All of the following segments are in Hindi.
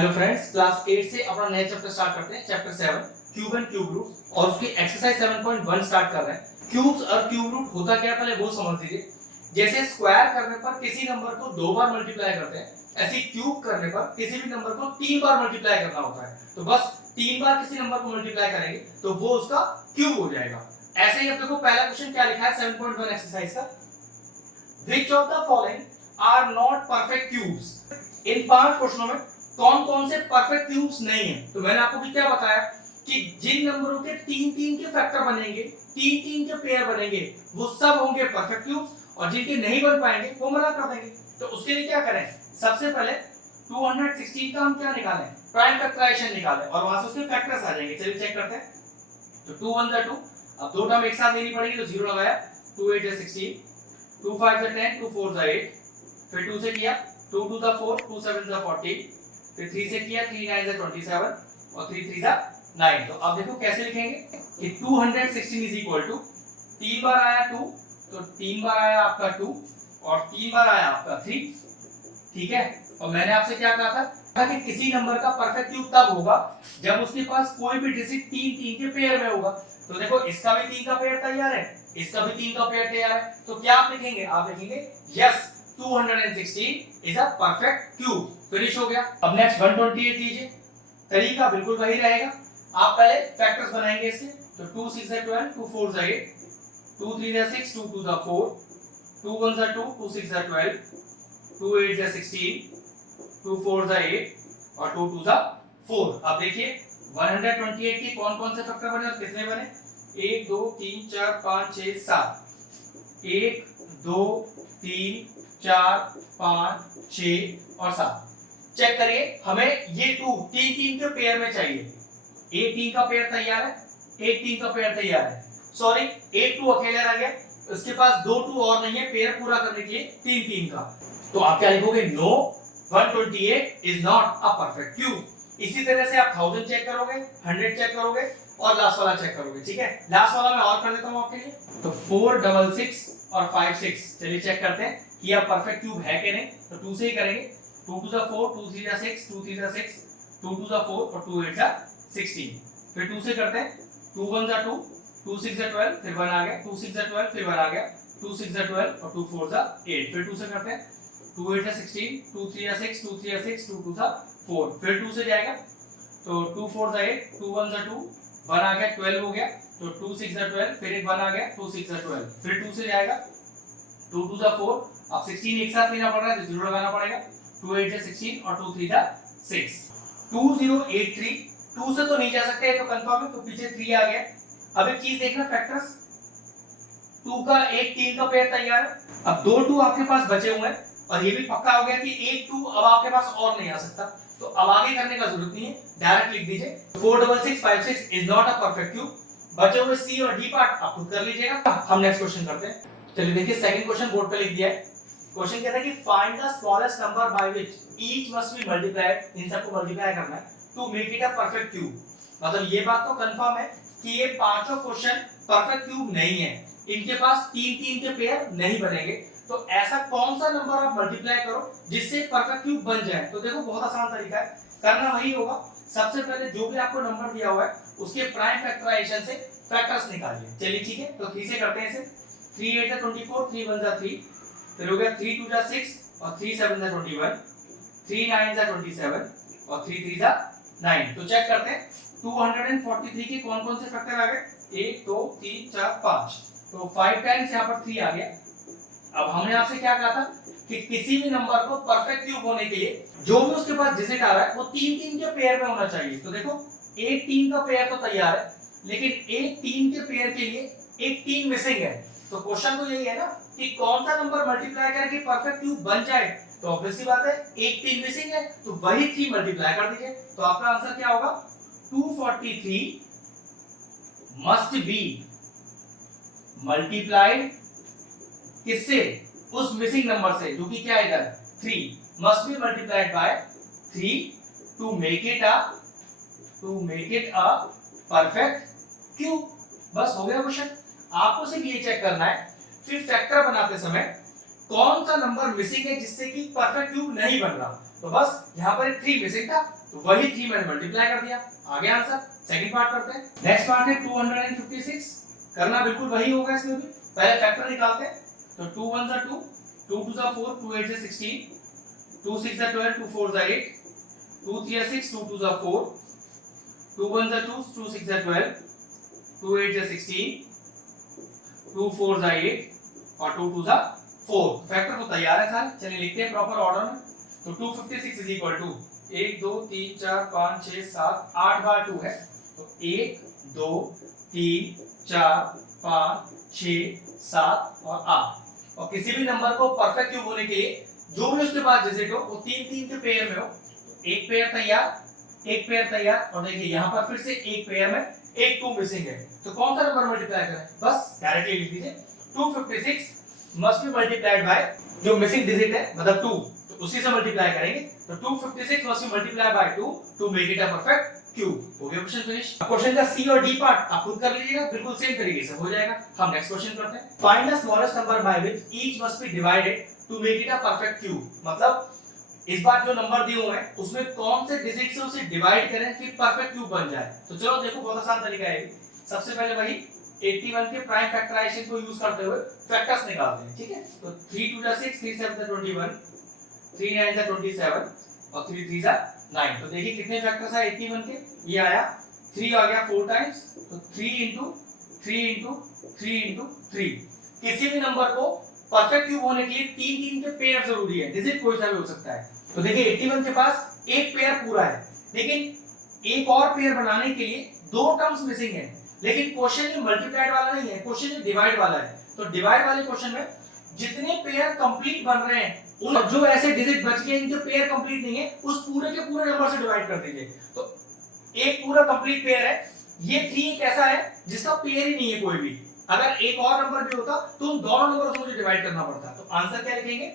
हेलो फ्रेंड्स, क्लास 8 से अपना नया चैप्टर स्टार्ट करते हैं। Chapter 7 cube and cube root और उसकी एक्सरसाइज 7.1 स्टार्ट कर रहे हैं। क्यूब्स और क्यूब रूट होता क्या है पहले वो समझ लीजिए। जैसे स्क्वायर करने पर किसी नंबर को 2 बार मल्टीप्लाई करते हैं, ऐसे क्यूब करने पर किसी भी नंबर को 3 बार मल्टीप्लाई करना होता है। तो बस 3 बार किसी नंबर को मल्टीप्लाई करेंगे तो वो उसका क्यूब हो जाएगा। ऐसे ही अब देखो पहला क्वेश्चन क्या लिखा है 7.1 एक्सरसाइज का, which of the following are not perfect cubes. इन 5 क्वेश्चनों में कौन कौन से परफेक्ट क्यूब्स नहीं है। तो मैंने आपको भी क्या बताया कि जिन नंबरों के 3-3 के फैक्टर बनेंगे, 3-3 के पेयर बनेंगे, वो सब होंगे परफेक्ट क्यूब्स और जिनके नहीं बन पाएंगे वो मना कर देंगे। तो उसके लिए क्या करें, सबसे पहले 216 का हम क्या निकालें, प्राइम फैक्टराइजेशन निकालें और वहां से उसके फैक्टर्स आ जाएंगे। चलिए चेक करते हैं। तो 2 1 2, अब दो टर्म एक साथ लेनी पड़ेगी तो 0 लगाया, 2 8 16, 2 5 10, 2 4 8, फिर 2 से किया 2 2 4, 2 7 14, फिर 3 से किया 3 9 27 और 3 3 9। तो अब देखो कैसे लिखेंगे कि 216 इज इक्वल टू 3 बार आया 2 तो 3 बार आया आपका 2 और 3 बार आया आपका 3। ठीक है, और मैंने आपसे क्या कहा था कि किसी नंबर का परफेक्ट क्यूब तब होगा जब उसके पास कोई भी डिजिट 3-3 के पेयर में होगा। तो देखो इसका भी 3 का पेयर तैयार है, इसका भी 3 का पेयर तैयार है। तो क्या आप लिखेंगे, आप लिखेंगे yes 216 is a perfect cube। Finish हो गया। अब नेक्स्ट 128 लीजिए, तरीका बिल्कुल वही रहेगा। आप पहले फैक्टर्स बनाएंगे इसके। तो 2 6 12, 2 4 8, 2 3 6, 2 2 4, 2 1 2, 2 6 12, 2 8 16, 2 4 8 और 2 2 4। अब देखिए 128 के कौन कौन से फैक्टर बने और कितने बने, 1 2 3 4 5 6 7, 1 2 3 4 5 6 और 7। चेक करिए, हमें ये 2 3-3 के पेयर में चाहिए। एक 3 का पेयर तैयार है, एक 3 का पेयर तैयार है, सॉरी एक 2 अकेला रह गया, उसके पास 2 2 और नहीं है पेयर पूरा करने के लिए 3-3 का। तो आप क्या लिखोगे, no 128 is not a perfect cube. इसी तरह से आप 1000 चेक करोगे, 100 चेक करोगे और लास्ट वाला चेक करोगे। ठीक है, लास्ट वाला मैं और कर देता हूं आपके लिए। तो 4 6 6 और 5 6, चलिए चेक करते हैं कि यह परफेक्ट क्यूब है कि नहीं। तो 2 से ही करेंगे, 2 2 4, 2 3 6, 2 3 6, 2 2 4 और 2 8 16। फिर 2 से करते हैं, 2 1 2, 2 6 12, फिर 1 आ गया, 2 6 12, फिर 1 आ गया, 2 6 12 और 2 4 8। फिर 2 से करते हैं, 2 8 16, 2 3 6, 2 3 6, 2 2 4। फिर 2 से जाएगा तो 2 4 8, 2 1 2, 1 आ गया, 12 हो गया। तो 2 6 12, फिर एक 1 आ गया, 2 6 12। फिर 2 से जाएगा 2 2 4, अब 16 एक साथ लेना पड़ रहा है तो 0 लगाना पड़ेगा, 2 8 16 और 2 3 6। 2083, 2 से तो नहीं जा सकते तो कंफर्म है, तो पीछे 3 आ गया। अब एक चीज देखना, फैक्टर्स 2 का एक 3 का पेयर तैयार है। अब 2 2 आपके पास बचे हुए हैं और ये भी पक्का हो गया कि एक 2 अब आपके पास और नहीं आ सकता। तो अब आगे करने का जरूरत नहीं है, डायरेक्ट लिख दीजिए 4 6 6 5 6 is not a perfect cube. बचे हुए सी और डी पार्ट आप खुद कर लीजिएगा। हम नेक्स्ट क्वेश्चन करते हैं। चलिए देखिए, सेकंड क्वेश्चन बोर्ड पे लिख दिया है। क्वेश्चन कहता है कि find the smallest number by which each must be multiplied, इन सबको मल्टीप्लाई करना है to make it a perfect cube. मतलब ये बात तो कंफर्म है कि ये पांचों क्वेश्चन परफेक्ट क्यूब नहीं है, इनके पास 3-3 के पेयर नहीं बनेंगे। तो ऐसा कौन सा नंबर आप मल्टीप्लाई करो जिससे परफेक्ट क्यूब बन जाए। तो देखो बहुत आसान तरीका है, करना वही होगा। सबसे पहले जो भी आपको नंबर दिया हुआ है उसके प्राइम फैक्टराइजेशन से फैक्टर्स निकालिए। चलिए ठीक है, तो 3 से करते हैं इसे। 3 8 24, 3 1 3, फिर हो गया 3 2 6 और 3 7 21, 3 9 27 और 3 3 9। तो चेक करते हैं 243 के कौन कौन से फैक्टर आ गए, 1 2 3 4 5। तो 5 टाइम्स यहाँ पर 3 आ गया। अब हमने आपसे क्या कहा था कि किसी भी नंबर को परफेक्ट क्यूब होने के लिए जो भी उसके पास डिजिट आ रहा है वो 3-3 के पेयर में होना चाहिए। तो देखो एक 3 का पेयर तो तैयार है, लेकिन एक 3 के पेयर के लिए एक 3 मिसिंग है। तो क्वेश्चन तो यही है ना कि कौन सा नंबर मल्टीप्लाई करके परफेक्ट क्यूब बन जाए। तो ऑब्वियस सी बात है, एक 3 मिसिंग है तो वही 3 मल्टीप्लाई कर दीजिए। तो आपका आंसर क्या होगा, 243 मस्ट बी मल्टीप्लाइड किससे, उस मिसिंग नंबर से जो कि क्या है इधर 3, must be multiplied by 3 to make it a perfect cube. बस हो गया क्वेश्चन। आपको सिर्फ ये चेक करना है फिर फैक्टर बनाते समय कौन सा नंबर मिसिंग है जिससे कि परफेक्ट क्यूब नहीं बन रहा। तो बस यहाँ पर 3 मिसिंग था तो वही 3 मैंने मल्टीप्लाई कर दिया, आ गया आंसर। सेकंड पार्ट करते हैं। नेक्स्ट पार्ट है 256, करना बिल्कुल वही होगा इसमें भी। पहले फैक्टर निकालते हैं, तो 2 1 2, 2 2 4, 2 8 16, 2 6 12, 2 4 8, 2 3 6, 2 2 4, 2 1 2, 2 6 12, 2 8 16, 2 4 8 और 2 2 4। फैक्टर तो तैयार है सारे, चलिए लिखते हैं प्रॉपर ऑर्डर में। तो 256 इज इक्वल टू 1 2 3 4 5 6 7 8 बार 2 है, तो 1 2 3 4 5 6 7 और 8। और किसी भी नंबर को परफेक्ट क्यूब होने के लिए जो भी उसके बाद डिजिट हो वो 3 3 के पेयर में हो। तो एक पेयर तैयार, एक पेयर तैयार, और देखिए यहाँ पर फिर से एक पेयर में एक 2 मिसिंग है, तो कौन सा नंबर मल्टीप्लाई करें? बस डायरेक्टली लिख दीजिए 256 मस्ट बी मल्टीप्लाइड बाय जो मिसिंग डिजिट है मतलब 2, तो उसी से मल्टीप्लाई करेंगे। तो 256 must be multiplied by 2 to make it a perfect cube. हो गया क्वेश्चन फिनिश। क्वेश्चन का सी और डी पार्ट आप खुद कर लीजिएगा, बिल्कुल सेम तरीके से हो जाएगा। हम नेक्स्ट क्वेश्चन करते हैं। Find the smallest number by which each must be divided to make it a perfect cube. मतलब इस बार जो नंबर दिए हुए हैं उसमें कौन से डिजिट से उसे डिवाइड करें कि परफेक्ट क्यूब बन जाए। तो चलो देखो, बहुत आसान तरीका है। सबसे पहले वही 81 के प्राइम फैक्टराइजेशन को यूज करते हुए फैक्टर्स निकालते हैं, ठीक है। तो 3 2 6, 3 7 21, 3 9 27 और 3 3 9। तो देखिए कितने फैक्टर्स है 81 के, ये आया 3 आ गया 4 टाइम्स, तो 3 into 3 into 3 into 3। किसी भी नंबर को परफेक्ट क्यूब होने के लिए 3 3 के पेयर जरूरी है, डिजिट कोई सा भी हो सकता है। तो देखिए 81 के पास एक पेयर पूरा है, लेकिन एक और पेयर बनाने के लिए 2 टर्म्स मिसिंग है। लेकिन क्वेश्चन में मल्टीप्लाइड वाला नहीं है, क्वेश्चन में डिवाइड वाला है। तो डिवाइड वाले क्वेश्चन में जितने पेयर कंप्लीट बन रहे हैं उन जो ऐसे डिजिट बच गए इनके पेयर कंप्लीट नहीं है, उस पूरे के पूरे नंबर से डिवाइड कर दीजिए। तो एक पूरा कंप्लीट पेयर है, ये 3 एक ऐसा है जिसका पेयर ही नहीं है कोई भी। अगर एक और नंबर भी होता तो उन दोनों नंबरों से मुझे डिवाइड करना पड़ता। तो आंसर क्या लिखेंगे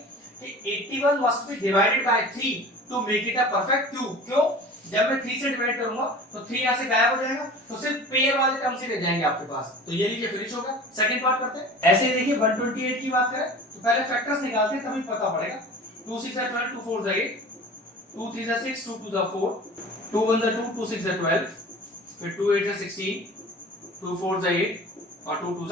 कि 81 must be divided by 3 to make it a perfect cube. क्यों? जब मैं 3 से डिवाइड करूंगा तो 3 यहां से गायब हो जाएगा, तो सिर्फ पेयर वाले टर्म्स ही रह जाएंगे आपके पास। तो ये लीजिए फिनिश होगा। सेकंड पार्ट करते हैं। ऐसे ही देखिए 128 की बात करें तो पहले फैक्टर्स निकालते हैं तभी पता पड़ेगा। 2 6 12, 2 4 8, 2 3 6, 2 2 4, 2 1 2, 2 6 12, फिर 2 8 16, 2 4 8 और 2 2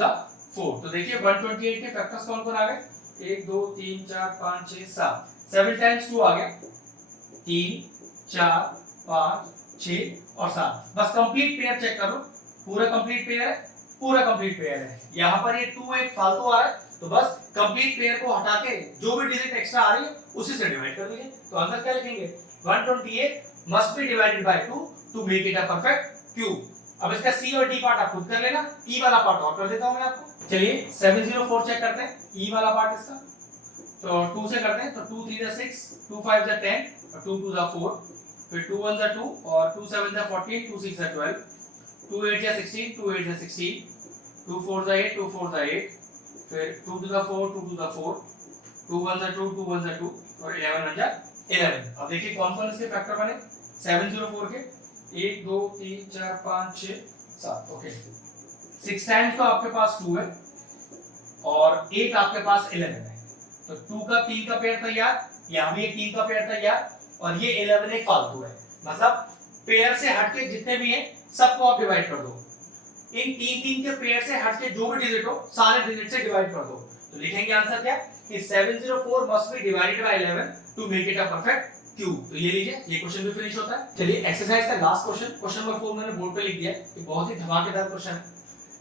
4। तो देखिए 128 के फैक्टर्स कौन कौन आ गए? 1 2 3 4 5 6 7, 7 टाइम्स 2 आ गया, 3 4 5 6 और 7। बस कंप्लीट पेयर चेक करो, पूरा कंप्लीट पेयर है, पूरा कंप्लीट पेयर है। यहाँ पर ये 2 एक फालतू आ रहा है, तो बस कंप्लीट पेयर को हटा के जो भी डिजिट एक्स्ट्रा आ रही है उसी से डिवाइड कर दीजिए। तो आंसर क्या लिखेंगे? 128 must be divided by 2 to make it a perfect cube. अब इसका सी और डी पार्ट आप खुद कर लेना, ई वाला पार्ट और कर देता हूं मैं आपको। चलिए 704 चेक करते हैं, ई वाला पार्ट इसका। तो 2 से करते हैं, तो 2 3 6, 2 5 10 और 2 2 4, फिर 2 1 2 और 2 7 14, 2 6 12, 2 8 16, 2 8 16, 2 4 8, 2 4 8, फिर 2 2 4, 2 2 4, 2 1 2, 2 1 2 और 11 11। अब देखिए कौन कौन इसके फैक्टर बने 704 के। 1 2 3 4 5 6 7। ओके, 6 टाइम्स तो आपके पास 2 है और 1 आपके पास 11 है। तो 2 का 3 का पेयर तैयार, यहाँ भी एक 3 का पेयर तैयार, और ये 11 एक फालतू है। मतलब पेयर से हटके जितने भी हैं सबको आप डिवाइड कर दो। इन 3 3 के पेयर से हटके जो भी डिजिट हो सारे डिजिट से डिवाइड कर दो। तो लिखेंगे आंसर क्या कि 704 must be divided by 11 to make it a perfect cube. तो ये लीजिए, ये क्वेश्चन भी फिनिश होता है। चलिए एक्सरसाइज का लास्ट क्वेश्चन, क्वेश्चन नंबर 4 मैंने बोर्ड पे लिख दिया है। ये बहुत ही धमाकेदार क्वेश्चन है।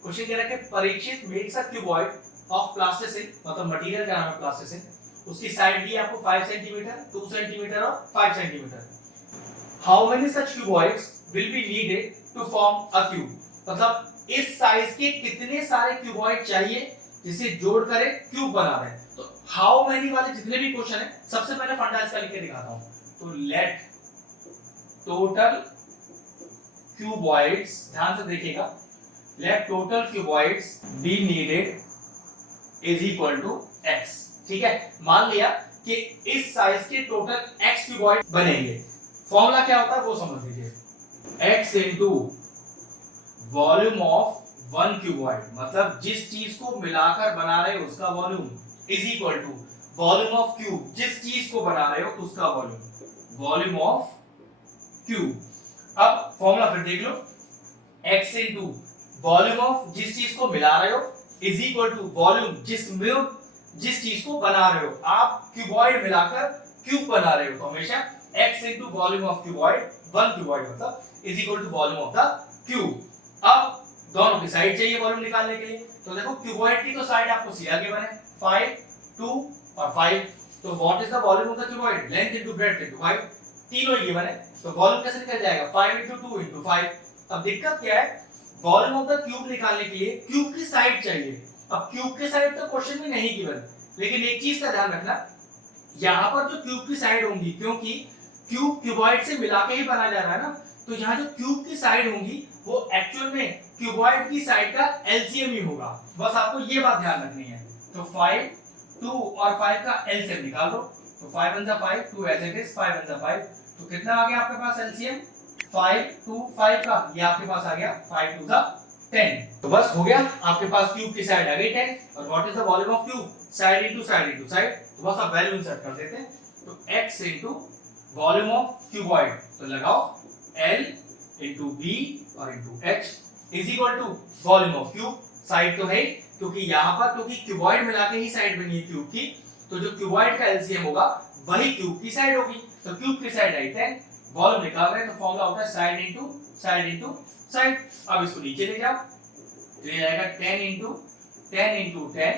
क्वेश्चन कह रहा है कि Parikshit makes a cuboid of plasticine, मतलब मटेरियल का नाम है प्लास्टिसिन। उसकी साइड दी आपको 5 सेंटीमीटर, 2 सेंटीमीटर और 5 centimetre. How many such cuboids will be needed to form a cube. मतलब इस साइज के कितने सारे क्यूबॉइड चाहिए जिसे जोड़ कर एक क्यूब बना रहे हैं। तो हाउ मेनी वाले जितने भी क्वेश्चन है, सबसे पहले फंडा इसका लिख के दिखाता हूं। तो लेट टोटल क्यूबॉइड्स, ध्यान से देखिएगा, let total cuboids be needed is equal to x। ठीक है, मान लिया कि इस साइज के टोटल x क्यूबॉइड बनेंगे। फॉर्मूला क्या होता है वो समझ लीजिए, x into volume of one cuboid, मतलब जिस चीज को मिलाकर बना रहे हो उसका volume, is equal to volume of cube, जिस चीज को बना रहे हो उसका वॉल्यूम, वॉल्यूम ऑफ क्यूब। अब फॉर्मूला फिर देख लो, x इंटू वॉल्यूम ऑफ जिस चीज को मिला रहे हो इज इक्वल टू वॉल्यूम जिस चीज को बना रहे हो। आप क्यूबॉइड मिलाकर क्यूब बना रहे हो तो हमेशा x into volume of cuboid, one cuboid मतलब, is equal to volume of the cube. अब दोनों की साइड चाहिए वॉल्यूम निकालने के लिए, तो देखो क्यूबॉइड की तो साइड आपको सीधा के बने 5, 2 और 5, तो what is the volume of the cuboid, length into breadth into 5, तीनों ये बने, तो वॉल्यूम कैसे निकल जाएगा 5 इंटू 2 इंटू 5। अब दिक्कत क्या है, वॉल्यूम ऑफ द क्यूब निकालने के लिए क्यूब की साइड चाहिए। अब क्यूब की साइड तो क्वेश्चन में नहीं गिवन, लेकिन एक चीज का ध्यान रखना, यहाँ पर जो क्यूब की साइड होंगी, क्योंकि क्यूब क्यूबॉइड से मिला के ही बनाया जा रहा है ना, तो यहाँ जो क्यूब की साइड होंगी वो एक्चुअल में क्यूबॉइड की साइड का एलसीएम ही होगा। बस आपको ये बात ध्यान रखनी है। तो 5, 2 और 5 का एलसीएम निकाल लो, तो 5 1 5, 2 एज इट इज, 5 1 5, तो कितना आ गया आपके पास एलसीएम 5 2 5 का, ये आपके पास आ गया 5 2 10। तो बस हो गया, आपके पास क्यूब की साइड आ गई 10, और what is the volume of cube, side into side into side, तो बस आप वैल्यू इंसर्ट कर देते हैं। तो x into volume of cuboid, तो लगाओ L इंटू बी और into H is equal to volume of cube, side तो है क्योंकि यहाँ पर क्योंकि क्यूबॉइड मिला के ही साइड बनी है क्यूब की, तो जो क्यूबॉइड का एलसीएम होगा वही क्यूब की साइड होगी, तो क्यूब की साइड आई 10, वॉल्यूम निकाल रहे हैं तो फॉर्मूला होता है side into side into side. अब इसको नीचे ले जाओ, तो ये आएगा 10 इंटू 10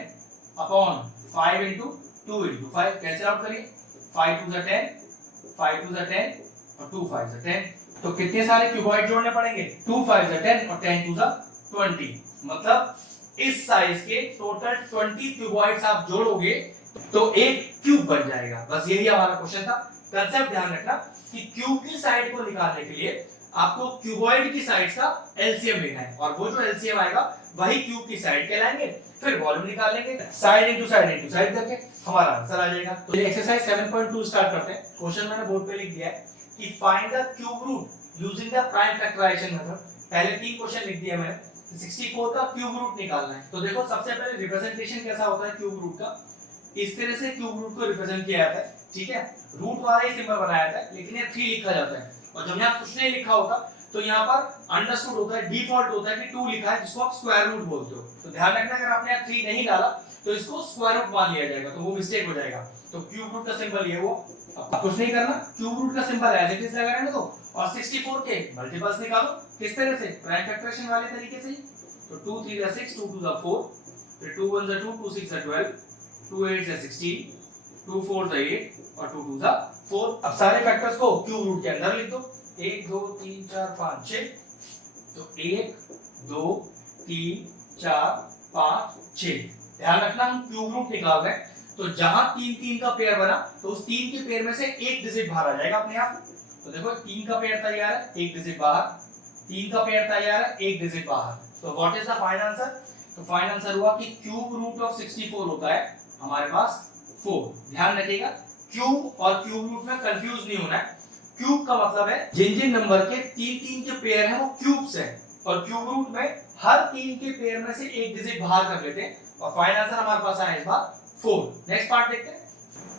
अपॉन 5 इंटू 2 इंटू 5, कैसे आउट करिए, 5 2 10, 5 2 10 और 2 5 10, तो कितने सारे क्यूबॉइड जोड़ने पड़ेंगे, 2 5 10 और 10 2 20, मतलब इस साइज के टोटल 20 क्यूबॉइड्स आप जोड़ोगे तो एक क्यूब बन जाएगा। बस यही हमारा क्वेश्चन था। कंसेप्ट ध्यान रखना कि क्यूब की साइड को निकालने के लिए आपको क्यूबॉइड की साइड का एलसीएम लेना है, और वो जो एलसीएम आएगा वही क्यूब की साइड कहलाएंगे, फिर वॉल्यूम निकाल लेंगे साइड इंटू साइड करके हमारा आंसर आ जाएगा। तो ये एक्सरसाइज 7.2 स्टार्ट करते हैं। क्वेश्चन मैंने बोर्ड पे लिख दिया है कि find the cube root using the prime factorisation method. पहले 3 क्वेश्चन लिख दिया मैंने, 64 का क्यूब रूट निकालना है। तो देखो सबसे पहले रिप्रेजेंटेशन कैसा होता है क्यूब रूट का, इस तरह से क्यूब रूट को रिप्रेजेंट किया जाता है, ठीक है, रूट वाला ही सिंबल बनाया जाता है, लेकिन ये 3 लिखा जाता है, और जब यहाँ कुछ नहीं लिखा होता तो यहाँ पर अंडरस्टूड होता है, डिफॉल्ट होता है कि 2 लिखा है जिसको आप स्क्वायर रूट बोलते हो। तो ध्यान रखना अगर आपने यहाँ 3 नहीं डाला तो इसको स्क्वायर रूट मान लिया जाएगा, तो वो मिस्टेक हो जाएगा। तो क्यूब रूट का सिंबल ये वो, अब कुछ नहीं करना, क्यूब रूट का सिंबल एज इट इज लगा रहने दो, और 64 के मल्टीपल्स निकालो। किस तरह से, प्राइम फैक्टराइजेशन वाले तरीके से ही। तो 2 3 6, 2 2 4, फिर 2 1 2, 2 6 12, 2 8 16, 2 4 8 और 2 2 4। अब सारे फैक्टर्स को क्यूब रूट के अंदर लिख दो, 1 2 3 4 5 6, तो 1 2 3 4 5 6। ध्यान रखना हम क्यूब रूट निकाल रहे हैं, तो जहां 3 3 का पेयर बना तो उस 3 के पेयर में से एक डिजिट बाहर आ जाएगा अपने आप। तो देखो 3 का पेयर तैयार है, एक डिजिट बाहर, 3 का पेयर तैयार है, एक डिजिट बाहर, तो what is the final answer. तो फाइनल आंसर हुआ कि क्यूब रूट ऑफ 64 होता है हमारे पास 4। ध्यान रखिएगा क्यूब और क्यूब रूट में कंफ्यूज नहीं होना है। क्यूब का मतलब है जिन जिन नंबर के 3 3 के पेयर हैं वो क्यूब्स हैं, और क्यूब रूट में हर 3 के पेयर में से एक डिजिट बाहर कर लेते हैं, और फाइनल आंसर हमारे पास आया इस बार 4। नेक्स्ट पार्ट देखते हैं।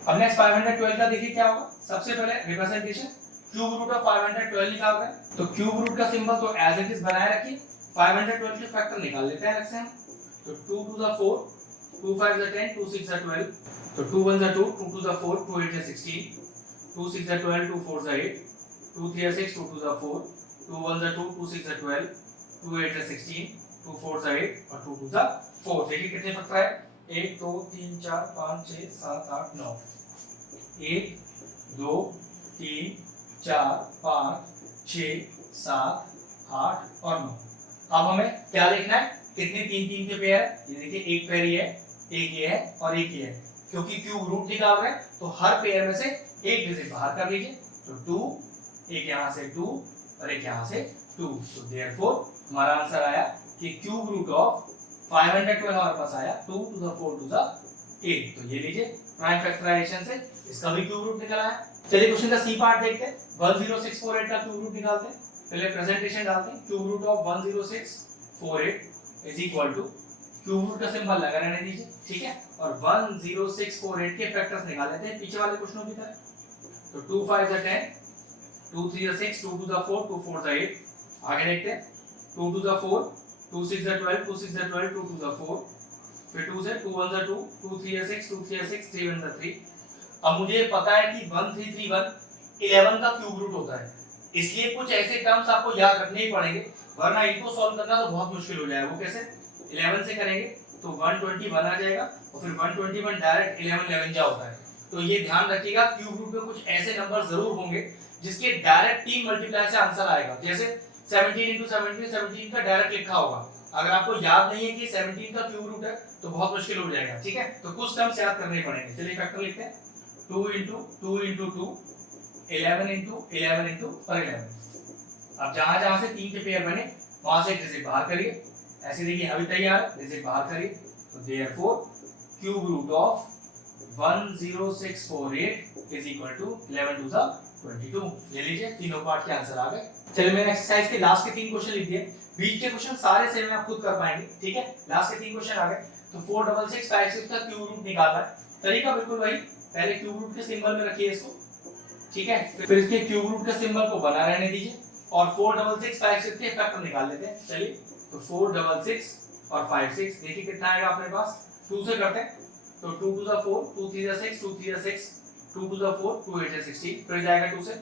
अब नेक्स्ट 512 का देखिए क्या होगा। सबसे पहले रिप्रेजेंटेशन क्यूब रूट ऑफ 512 निकाल रहे हैं, तो क्यूब रूट का सिंबल तो एज इट इज बनाए रखिए, 512 के फैक्टर निकाल लेते हैं अलग से हम। तो 2 2 4, 2 5 10, 2 6 12, तो 2 1 2, 2 2 4, 2 8 16, 2 6 12, 2 4 8, 2 3 6, 2 2 4, 2 1 2, 2 6 12, 2 8 16, 2 4 8 और 2 2 4। देखिए कितने फैक्टर है, 1 2 3 4 5 6 7 8 9, 1 2 3 4 5 6 7 8 और 9। अब हमें क्या देखना है, कितने 3 3 के पेयर है, ये देखिए एक पेयर ये है, एक ये है और एक ये है, क्योंकि क्यूब रूट निकाल रहे हैं तो हर पेयर में से एक डिजिट बाहर कर लीजिए। तो 2, एक यहाँ से 2 और एक यहाँ से 2, तो देयरफॉर हमारा आंसर आया कि क्यूब रूट ऑफ 512 हमारे पास आया 2 to the 4 to the 8। तो ये लीजिए प्राइम फैक्टराइजेशन से इसका भी क्यूब रूट निकला है। चलिए क्वेश्चन का सी पार्ट देखते हैं। 10648 का क्यूब रूट निकालते हैं। पहले प्रेजेंटेशन डालते हैं, cube root of 10648 is equal to, cube root का सिंबल लगा रहने दीजिए, ठीक है, और 10648 के फैक्टर्स निकाल लेते हैं पीछे वाले क्वेश्चनों की तरह। तो 2 5 10, 2 3 जा 6, 2 2 जा 4, 2 4 जा 8। आगे देखते हैं 2 2 जा 4, 2 6 जा 12, 2 6 जा 12, 2 2 जा 4, फिर 2 से 2 1 जा 2, 2 3 जा 6, 2 3 जा 6, 3 1 जा 3। अब मुझे पता है कि 1331 11 का क्यूब रूट होता है, इसलिए कुछ ऐसे टर्म्स आपको याद रखने ही पड़ेंगे, वरना इनको सॉल्व करना तो बहुत मुश्किल हो जाएगा। वो कैसे? 11 से करेंगे तो 121 आ जाएगा और फिर 121 डायरेक्ट 11 11 जा होता है। तो ये ध्यान रखिएगा क्यूब रूट में कुछ ऐसे नंबर जरूर होंगे जिसके डायरेक्ट 3 मल्टीप्लाई से आंसर आएगा। जैसे 17 into 17 17 का डायरेक्ट लिखा होगा, अगर आपको याद नहीं है कि 17 का क्यूब रूट है तो बहुत मुश्किल हो जाएगा। ठीक है, तो कुछ टर्म्स याद करने पड़ेंगे। चलिए फैक्टर लिखते हैं 2 into 2 into 2 11 into 11 into 11। अब जहां जहां से 3 के पेयर बने वहां से डिजिट बाहर करिए। ऐसे देखिए अभी तैयार, डिजिट बाहर करिए तो therefore cube root of 10648 is equal to 11 to the 22। ले लीजिए तीनों पार्ट के आंसर आ गए। चलिए मैंने एक्सरसाइज के लास्ट के 3 क्वेश्चन लिख दिए, बीच के क्वेश्चन सारे सेम आप खुद कर पाएंगे। ठीक है, लास्ट के 3 क्वेश्चन आ गए। तो 46656 का क्यूब रूट निकालना है। तरीका बिल्कुल वही, पहले क्यूब रूट के सिंबल में रखिए इसको, ठीक है, फिर इसके क्यूब रूट के सिंबल को बना रहने दीजिए और 46656 के फैक्टर निकाल लेते हैं। चलिए तो 466 और 56 देखिए कितना आएगा अपने पास, 2 से करते हैं तो 2 2 जा 4, 2 3 जा 6, 2 3 जा 6, 2 2 जा 4, 2 8 जा 16, फिर जाएगा 2 से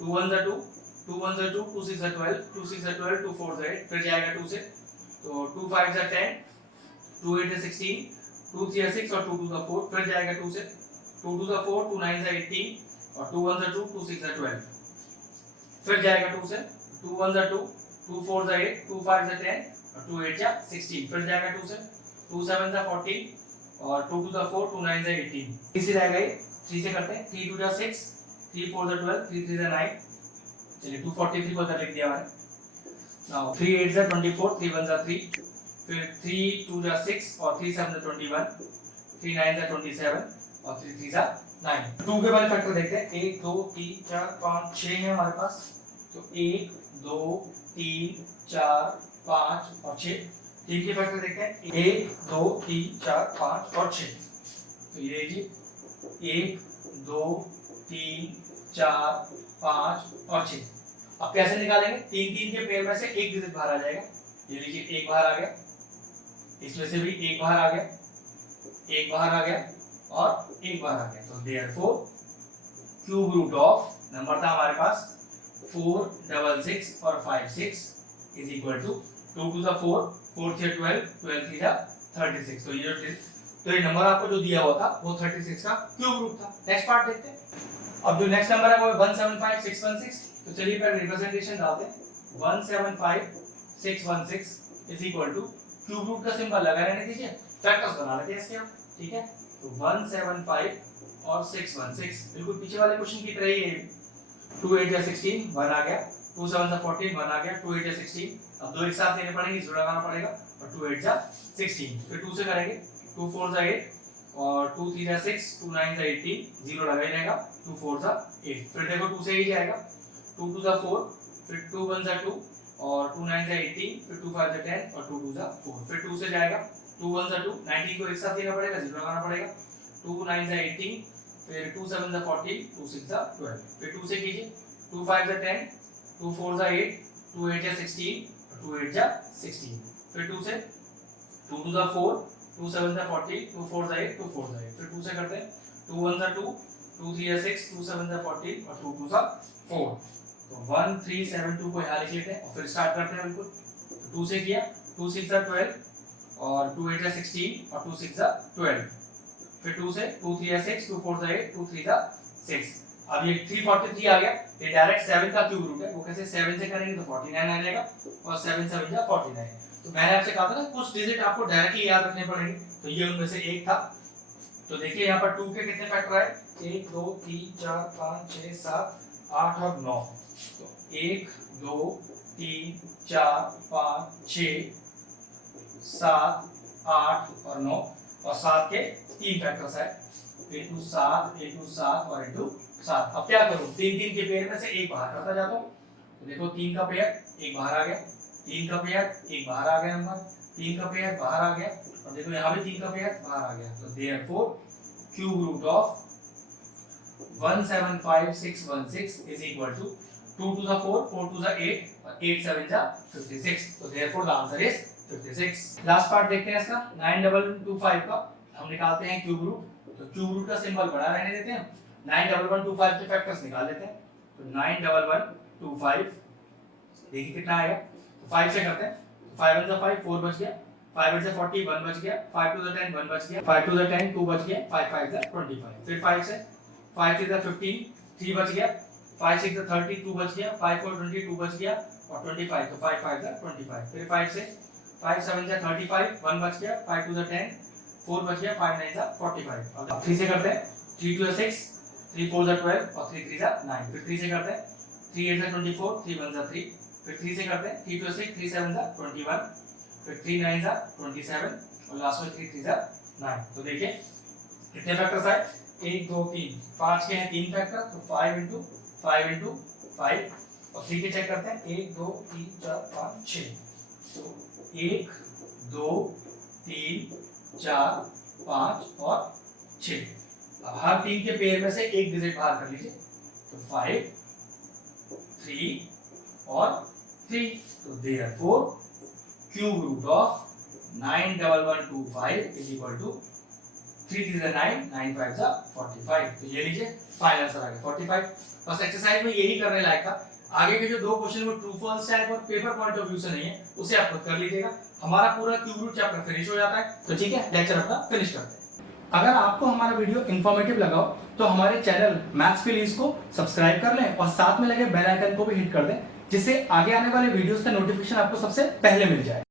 2 1 जा 2, 2 1 जा 2, 2 6 जा 12, 2 6 जा 12, 2 4 जा 8, फिर जाएगा 2 से तो 2 5 जा 10, 2 8 जा 16, 2 3 जा 6 और 2 2 जा 4, फिर जाएगा 2 से 2 2 जा 4, 2 9 जा 18 और 2 1 जा 2, 2 6 जा 12, फिर जाएगा 2 से 2 1 जा 2, 2 4 जा 8, 2 5 जा 10 और 2 8 जा 16, फिर जाएगा 2 से 2 7 जा 14 और 2 2 जा 4, 2 9 जा 18, इसी रहेगा ये। 3 से करते हैं 3 2 जा 6, 3 4 जा 12, 3 3 जा 9। चलिए 243 को लिख दिया मैंने। नाउ 3 8 जा 24, 3 1 जा 3, फिर 3 2 जा 6 और 3 7 जा 21, 3 9 जा 27 और 3 3 जा 9। 2 के वाले फैक्टर देखते हैं, 1 2 3 4 5 6 है हमारे पास। तो 1 2 3 4 5 और 6। 3 के फैक्टर देखते हैं, 1 2 3 4 5 और 6। तो ये लीजिए 1 2 3 4 5 और 6। अब कैसे निकालेंगे? 3 3 के पेयर में से एक डिजिट बाहर आ जाएगा। ये लीजिए एक बाहर आ गया, इसमें से भी एक बाहर आ गया, एक बाहर आ गया और एक बाहर आ गया। तो therefore cube root of number था हमारे पास 4 6 और 5 6 इज इक्वल टू 2 2 जा 4, 4 3 12, 12 3 जा 36। तो ये नंबर आपको जो दिया हुआ था वो 36 का क्यूब रूट था। नेक्स्ट पार्ट देखते हैं। अब जो नेक्स्ट नंबर है वो 175616। तो चलिए पहले रिप्रेजेंटेशन डालते हैं। 175616 is equal to cube root का सिंबल लगा रहने दीजिए, फैक्टर्स बना लेते हैं इसके हम। ठीक है, तो 175 और 616 बिल्कुल पीछे वाले क्वेश्चन की तरह ही है। 2 8 जा 16 1 आ गया, 2 7 जा 14 1 आ गया, 2 8 जा 16। अब दो एक साथ लेने पड़ेंगे, जोड़ा लगाना पड़ेगा और 2 8 जा 16। फिर 2 से करेंगे 2 4 जा 8 और 2 3 जा 6, 2 9 जा 18, जीरो लगा ही रहेगा, 2 4 जा 8। फिर देखो 2 से ही जाएगा, 2 2 जा 4, फिर 2 1 जा 2 और 2 9 जा 18, फिर 2 5 जा 10 और 2 2 जा 4। फिर 2 से जाएगा 2 1 जा 2, 19 को एक साथ लेना पड़ेगा, जीरो लगाना पड़ेगा, 2 9 जा 18, फिर 2 7 जा 14, 2 6 जा 12। फिर 2 से कीजिए 2 5 जा 10, 2 4 जा 8, 2 8 जा 16, 2 8 जा 16। फिर 2 से 2 2 जा 4, 2 7 जा 40, 2 4 जा 8, 2 4 जा 8। फिर 2 से करते हैं 2 1 जा 2, 2 3 जा 6, 2 7 जा 14 और 2 2 जा 4। तो 1 3 7 2 को यहाँ लिख लेते हैं और फिर स्टार्ट करते हैं बिल्कुल। तो 2 से किया 2 6 जा 12 और 2 8 जा 16 और 2 6 जा 12। फिर 2 से 2 3 जा 6, 2 4 जा 8, 2 3 जा 6। अब ये 343 आ गया, ये डायरेक्ट 7 का क्यूब रूट है। वो कैसे 7 से करेंगे तो 49 आ जाएगा और 7 7 जा 49। तो मैंने आपसे कहा था ना कुछ डिजिट आपको डायरेक्टली याद रखने पड़ेंगे, तो ये उनमें से एक था। तो देखिए यहाँ पर 2 के कितने फैक्टर आए, 1 2 3 4 5 6 7 8 और 9। तो 1 2 3 4 5 6 7 8 और 9 और 7 के 3 फैक्टर्स आए, इनटू 7 इनटू 7 और इनटू 7। अब क्या करूं, 3 3 के पेयर में से एक बाहर करता जाता हूं। तो देखो 3 का पेयर एक बाहर आ गया, 3 का पेयर एक बाहर आ गया नंबर, 3 का पेयर बाहर आ गया और देखो यहाँ भी 3 का पेयर बाहर आ गया। तो therefore cube root of 175616 is equal to 2 to the 4, 4 to the 8 और 8 7 जा 56। तो therefore the answer is 56। Last part देखते हैं इसका 9125 का। हम निकालते हैं क्यूब रूट। तो क्यूब रूट का सिंबल बड़ा रहने देते हैं, 91125 के फैक्टर्स निकाल लेते हैं। तो 91125 देखिए कितना आएगा, तो 5 से करते हैं। 5 1 5 4 बच गया, 5 8 से 40 1 बच गया, 5 2 10 1 बच गया, 5 2 10 2 बच गया, 5 5 25। फिर 5 से 5 3 15 3 बच गया, 5 6 30 2 बच गया, 5 4 20 2 बच गया और 25। तो 5 5 25। फिर 5 से 5 7 35 1 बच गया, 5 2 10 4 बच गया, 5 9 45। अब 3 से करते हैं। 3 2 6 3 4 12 और 3 3 9। फिर 3 से करते हैं। 3 8 24 3 1 3। फिर 3 से करते हैं। 3 2 6 3 7 21। फिर 3 9 27 और लास्ट में 3 3 9। तो देखिए कितने फैक्टर्स आए, 1 2 3 5 के हैं 3 फैक्टर, तो 5 into 5 और 3 के चेक करते हैं। 1 2 3 4 5 6। तो 1 2 3 4 5 और 6। अब हर 3 के पेयर में से एक डिजिट बाहर कर लीजिए। तो 5 3 और 3। तो therefore cube root of 91125 is equal to 3 3 9 9 5 45। तो ये लीजिए फाइनल आंसर आ गया 45। बस एक्सरसाइज में यही करने लायक था। आगे के जो दो क्वेश्चन वो ट्रू फॉल्स टाइप और पेपर पॉइंट ऑफ व्यू से नहीं है, उसे आप खुद कर लीजिएगा। हमारा पूरा क्यूब रूट चैप्टर फिनिश हो जाता है। तो ठीक है, लेक्चर अपना फिनिश करते हैं। अगर आपको हमारा वीडियो इंफॉर्मेटिव लगा हो तो हमारे चैनल मैथ्स प्लीज को सब्सक्राइब कर लें और साथ में लगे बेल आइकन को भी हिट कर दें, जिससे आगे आने वाले वीडियोस का नोटिफिकेशन आपको सबसे पहले मिल जाए।